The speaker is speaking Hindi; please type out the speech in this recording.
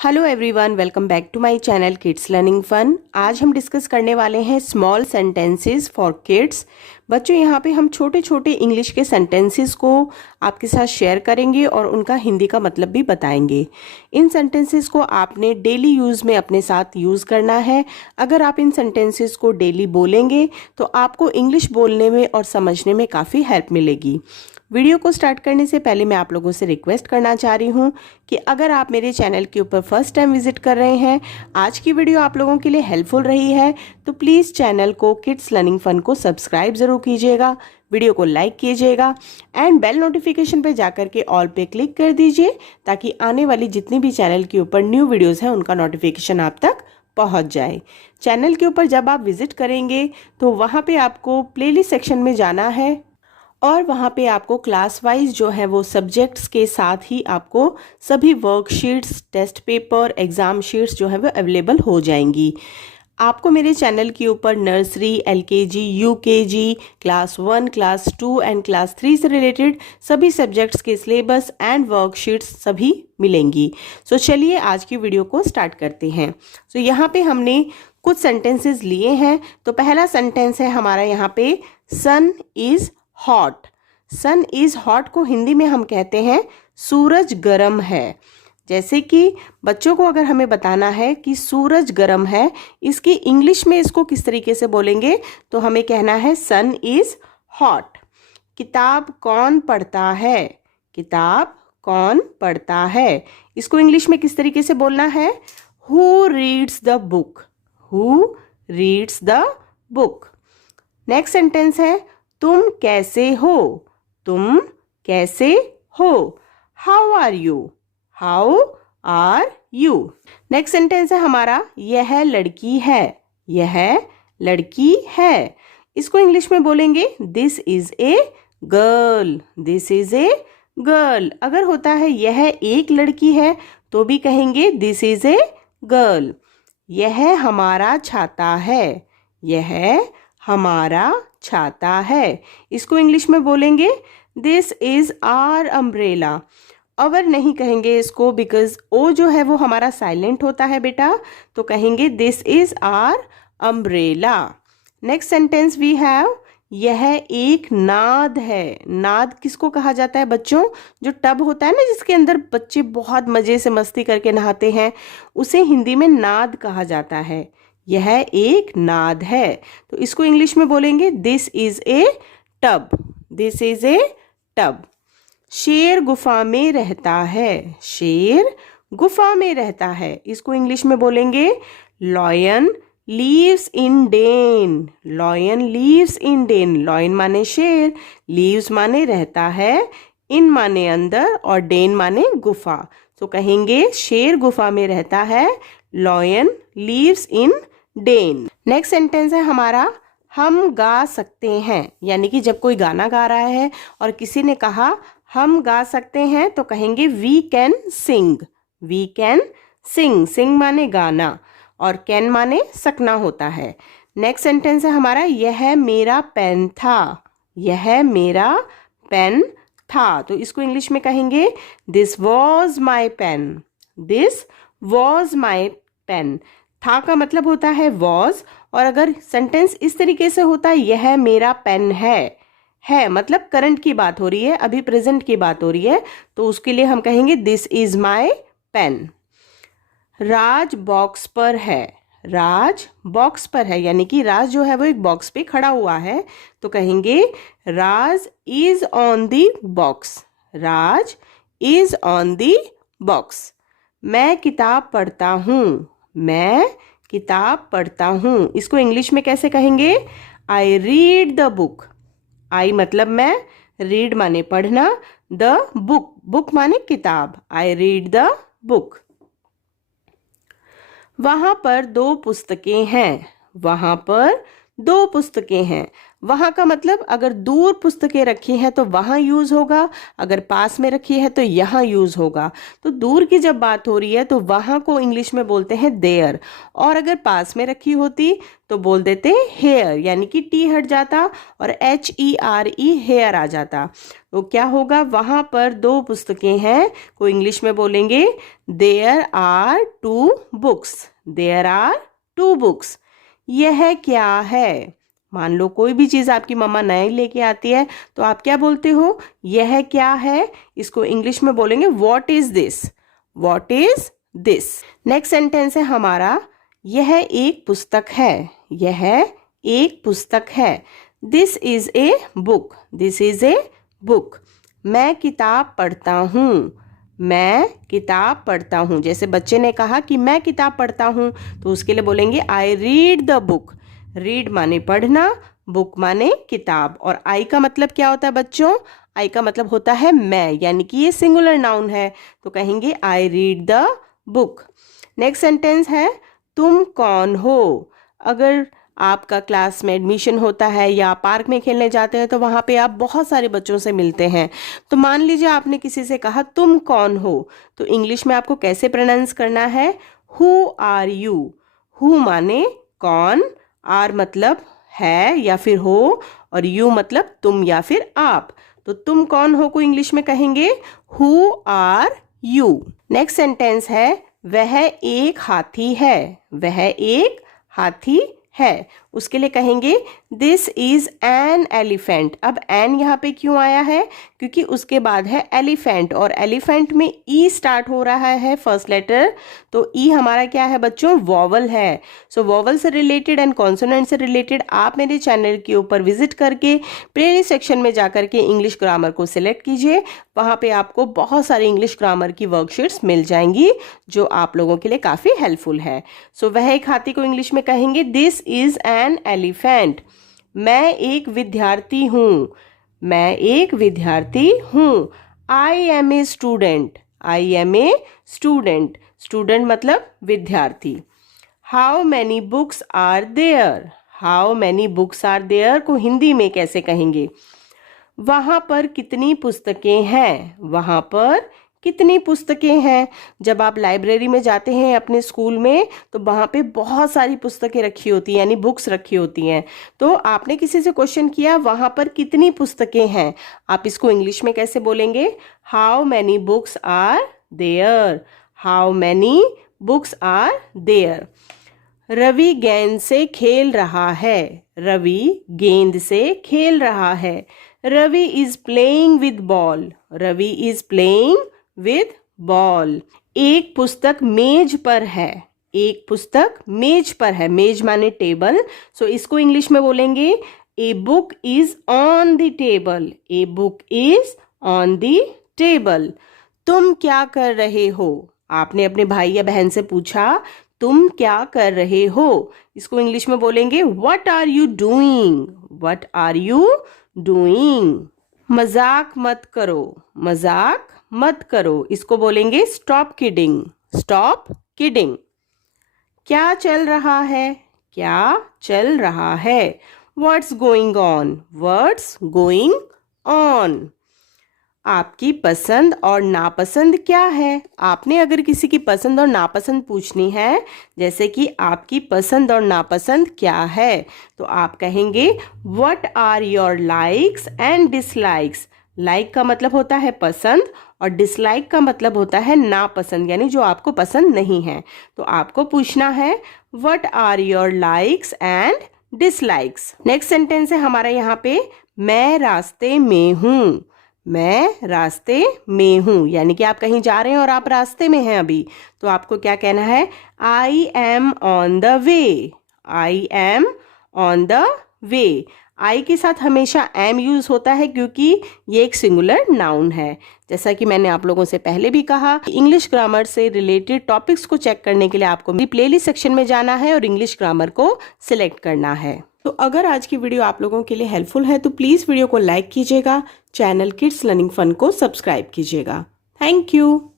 Hello everyone, welcome back to my channel kids learning fun. आज हम डिस्कस करने वाले हैं स्मॉल सेंटेंसेस फॉर किड्स। बच्चों, यहाँ पे हम छोटे छोटे इंग्लिश के सेंटेंसेस को आपके साथ शेयर करेंगे और उनका हिंदी का मतलब भी बताएंगे। इन सेंटेंसेस को आपने डेली यूज़ में अपने साथ यूज़ करना है। अगर आप इन सेंटेंसेस को डेली बोलेंगे तो आपको इंग्लिश बोलने में और समझने में काफ़ी हेल्प मिलेगी। वीडियो को स्टार्ट करने से पहले मैं आप लोगों से रिक्वेस्ट करना चाह रही हूँ कि अगर आप मेरे चैनल के ऊपर फर्स्ट टाइम विजिट कर रहे हैं, आज की वीडियो आप लोगों के लिए हेल्पफुल रही है तो प्लीज़ चैनल को किड्स लर्निंग फन को सब्सक्राइब ज़रूर कीजिएगा, वीडियो को लाइक कीजिएगा एंड बेल नोटिफिकेशन पे जाकर के ऑल पे क्लिक कर दीजिए ताकि आने वाली जितनी भी चैनल के ऊपर न्यू वीडियोज़ हैं उनका नोटिफिकेशन आप तक पहुंच जाए। चैनल के ऊपर जब आप विजिट करेंगे तो वहाँ पे आपको प्लेलिस्ट सेक्शन में जाना है और वहाँ पे आपको क्लास वाइज जो है वो सब्जेक्ट्स के साथ ही आपको सभी worksheets, test paper, exam sheets जो है वो अवेलेबल हो जाएंगी। आपको मेरे चैनल के ऊपर nursery, LKG, UKG, class 1, class 2 and class 3 से रिलेटेड सभी सब्जेक्ट्स के सिलेबस एंड वर्कशीट्स सभी मिलेंगी। सो चलिए आज की वीडियो को स्टार्ट करते हैं। सो यहाँ पे हमने कुछ सेंटेंसेस लिए हैं। तो पहला सेंटेंस है हमारा यहाँ पे, sun is hot. Sun is hot को हिंदी में हम कहते हैं सूरज गर्म है। जैसे कि बच्चों को अगर हमें बताना है कि सूरज गर्म है, इसकी इंग्लिश में इसको किस तरीके से बोलेंगे तो हमें कहना है सन इज हॉट। किताब कौन पढ़ता है? किताब कौन पढ़ता है, इसको इंग्लिश में किस तरीके से बोलना है? Who reads the book? Who reads the book. Next sentence है, तुम कैसे हो? तुम कैसे हो? How are you? How are you. Next sentence है हमारा, यह लड़की है। यह लड़की है, इसको इंग्लिश में बोलेंगे this is a girl. This is a girl. अगर होता है यह एक लड़की है तो भी कहेंगे दिस इज ए गर्ल। यह हमारा छाता है। यह हमारा छाता है, इसको इंग्लिश में बोलेंगे दिस इज आवर अम्ब्रेला। अवर नहीं कहेंगे इसको बिकॉज ओ जो है वो हमारा साइलेंट होता है बेटा, तो कहेंगे this is our umbrella. Next sentence we have, यह एक नाद है। नाद किसको कहा जाता है बच्चों? जो टब होता है ना जिसके अंदर बच्चे बहुत मजे से मस्ती करके नहाते हैं, उसे हिंदी में नाद कहा जाता है। यह एक नाद है, तो इसको इंग्लिश में बोलेंगे this is a tub. This is a tub. शेर गुफा में रहता है। शेर गुफा में रहता है, इसको इंग्लिश में बोलेंगे lion lives in den. Lion lives in den. Lion माने शेर, लीव्स माने रहता है, इन माने अंदर और डेन माने गुफा। तो कहेंगे शेर गुफा में रहता है, lion lives in den. Next sentence है हमारा, हम गा सकते हैं। यानी कि जब कोई गाना गा रहा है और किसी ने कहा हम गा सकते हैं तो कहेंगे we can sing. We can sing. Sing माने गाना और कैन माने सकना होता है। नेक्स्ट सेंटेंस है हमारा, यह मेरा पेन था। यह मेरा पेन था, तो इसको इंग्लिश में कहेंगे this was my pen. This was my pen. था का मतलब होता है वॉज, और अगर सेंटेंस इस तरीके से होता है यह मेरा पेन है मतलब करंट की बात हो रही है, अभी प्रेजेंट की बात हो रही है, तो उसके लिए हम कहेंगे this is my pen. Raj box पर है। राज बॉक्स पर है, यानी कि राज जो है वो एक बॉक्स पे खड़ा हुआ है, तो कहेंगे Raj is on the box. Raj is on the box. मैं किताब पढ़ता हूँ। मैं किताब पढ़ता हूँ, इसको इंग्लिश में कैसे कहेंगे? I read the book. I मतलब मैं, रीड माने पढ़ना, द बुक, बुक माने किताब। आई रीड द बुक। वहाँ पर दो पुस्तकें हैं। वहाँ पर 2 पुस्तकें हैं। वहाँ का मतलब अगर दूर पुस्तकें रखी हैं तो वहाँ यूज़ होगा, अगर पास में रखी है तो यहाँ यूज़ होगा। तो दूर की जब बात हो रही है तो वहाँ को इंग्लिश में बोलते हैं देयर, और अगर पास में रखी होती तो बोल देते हेयर, यानी कि टी हट जाता और HERE हेयर आ जाता। तो क्या होगा, वहाँ पर 2 पुस्तकें हैं को इंग्लिश में बोलेंगे there are 2 books, there are 2 books. यह क्या है? मान लो कोई भी चीज़ आपकी मम्मा नई लेके आती है तो आप क्या बोलते हो, यह क्या है? इसको इंग्लिश में बोलेंगे what is this, what is this. Next sentence है हमारा, यह एक पुस्तक है, यह एक पुस्तक है। This is a book, this is a book. मैं किताब पढ़ता हूँ, मैं किताब पढ़ता हूँ। जैसे बच्चे ने कहा कि मैं किताब पढ़ता हूँ तो उसके लिए बोलेंगे आई रीड द बुक। रीड माने पढ़ना, बुक माने किताब। और आई का मतलब क्या होता है बच्चों? आई का मतलब होता है मैं, यानी कि ये सिंगुलर नाउन है, तो कहेंगे I read the book. Next sentence है, तुम कौन हो? अगर आपका क्लास में एडमिशन होता है या पार्क में खेलने जाते हैं तो वहाँ पे आप बहुत सारे बच्चों से मिलते हैं। तो मान लीजिए आपने किसी से कहा तुम कौन हो, तो इंग्लिश में आपको कैसे प्रोनाउंस करना है? Who are you. हु माने कौन, आर मतलब है या फिर हो, और यू मतलब तुम या फिर आप। तो तुम कौन हो को इंग्लिश में कहेंगे who are you. Next sentence है, वह एक हाथी है, वह एक हाथी है। उसके लिए कहेंगे दिस इज एन एलिफेंट। अब एन यहाँ पे क्यों आया है? क्योंकि उसके बाद है एलिफेंट, और एलिफेंट में ई स्टार्ट हो रहा है फर्स्ट लेटर, तो ई हमारा क्या है बच्चों? वॉवल है। सो वॉवल से रिलेटेड एंड कॉन्सोनेंट से रिलेटेड आप मेरे चैनल के ऊपर विजिट करके प्लेलिस्ट सेक्शन में जाकर के इंग्लिश ग्रामर को सिलेक्ट कीजिए। वहाँ पे आपको बहुत सारी इंग्लिश ग्रामर की वर्कशीट्स मिल जाएंगी जो आप लोगों के लिए काफ़ी हेल्पफुल है। सो वह एक हाथी को इंग्लिश में कहेंगे दिस इज एन एलिफेंट। मैं एक विद्यार्थी हूँ, मैं एक विद्यार्थी हूँ। I am a student, I am a student. Student मतलब विद्यार्थी। How many books are there, how many books are there को हिंदी में कैसे कहेंगे? वहाँ पर कितनी पुस्तकें हैं, वहाँ पर कितनी पुस्तकें हैं। जब आप लाइब्रेरी में जाते हैं अपने स्कूल में तो वहाँ पे बहुत सारी पुस्तकें रखी होती हैं, यानी बुक्स रखी होती हैं। तो आपने किसी से क्वेश्चन किया वहाँ पर कितनी पुस्तकें हैं, आप इसको इंग्लिश में कैसे बोलेंगे? How many books are there, how many books are there. Ravi गेंद से खेल रहा है, रवि गेंद से खेल रहा है। Ravi is playing with ball, Ravi is playing with ball. एक पुस्तक मेज पर है, एक पुस्तक मेज पर है। मेज माने टेबल, सो इसको इंग्लिश में बोलेंगे a book is on the table, a book is on the table. तुम क्या कर रहे हो? आपने अपने भाई या बहन से पूछा तुम क्या कर रहे हो, इसको इंग्लिश में बोलेंगे what are you doing, what are you doing. मजाक मत करो, मजाक मत करो, इसको बोलेंगे स्टॉप किडिंग, स्टॉप किडिंग। क्या चल रहा है, क्या चल रहा है। What's going on, what's going on. आपकी पसंद और नापसंद क्या है? आपने अगर किसी की पसंद और नापसंद पूछनी है, जैसे कि आपकी पसंद और नापसंद क्या है, तो आप कहेंगे what are your likes and dislikes. Like का मतलब होता है पसंद और डिसलाइक का मतलब होता है नापसंद, यानी जो आपको पसंद नहीं है। तो आपको पूछना है what are your likes and dislikes. Next sentence है हमारा यहाँ पे, मैं रास्ते में हूँ, मैं रास्ते में हूँ, यानी कि आप कहीं जा रहे हैं और आप रास्ते में हैं अभी, तो आपको क्या कहना है? I am on the way, I am on the way. I के साथ हमेशा एम यूज होता है क्योंकि ये एक सिंगुलर नाउन है। जैसा कि मैंने आप लोगों से पहले भी कहा, इंग्लिश ग्रामर से रिलेटेड टॉपिक्स को चेक करने के लिए आपको मेरी प्लेलिस्ट सेक्शन में जाना है और इंग्लिश ग्रामर को सिलेक्ट करना है। तो अगर आज की वीडियो आप लोगों के लिए हेल्पफुल है तो प्लीज़ वीडियो को लाइक कीजिएगा, चैनल किड्स लर्निंग फन को सब्सक्राइब कीजिएगा। Thank you.